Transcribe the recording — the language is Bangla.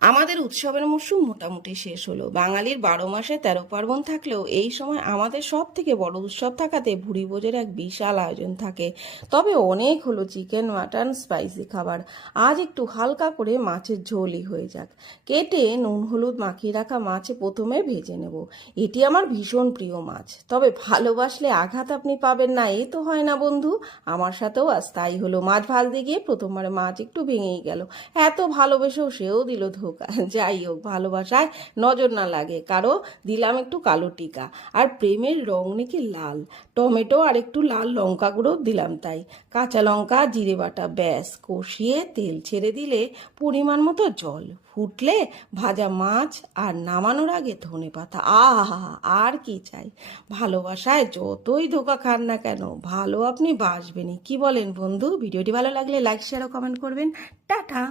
আমাদের উৎসবের মরশুম মোটামুটি শেষ হলো। বাঙালির 12 মাসে 13 পার্বণ থাকলেও এই সময় আমাদের সব থেকে বড় উৎসব থাকাতে ভুরি ভোজের এক বিশাল আয়োজন থাকে। তবে অনেক হলো চিকেন, মাটন, স্পাইসি খাবার। আজ একটু হালকা করে মাছের ঝোলই হয়ে যাক। কেটে নুন হলুদ মাখিয়ে রাখা মাছ প্রথমে ভেজে নেব। এটি আমার ভীষণ প্রিয় মাছ, তবে ভালোবাসলে আঘাত আপনি পাবেন না এ তো হয় না বন্ধু। আমার সাথেও আজ তাই হলো। মাছ ভাজতে গিয়ে প্রথমবারে মাছ একটু ভেঙেই গেল। এত ভালোবেসেও সেও দিল ধোকা। যাই হোক, ভালোবাসায় নজর না লাগে কারো, দিলাম একটু কালো টিকা। আর প্রেমের রং নাকি লাল, টমেটো আর একটু লাল লঙ্কা গুঁড়ো দিলাম তাই। কাঁচা লঙ্কা, জিরে বাটা, ব্যাস কষিয়ে তেল ছেড়ে দিলে পরিমাণ মতো জল ফুটলে ভাজা মাছ আর নামানোর আগে ধনেপাতা। আহা, আর কি চাই। ভালোবাসায় যতই ধোকা খান না কেন, ভালো আপনি বাসবেনই। কি বলেন বন্ধু? ভিডিওটি ভালো লাগলে লাইক শেয়ার ও কমেন্ট করবেন। টাটা।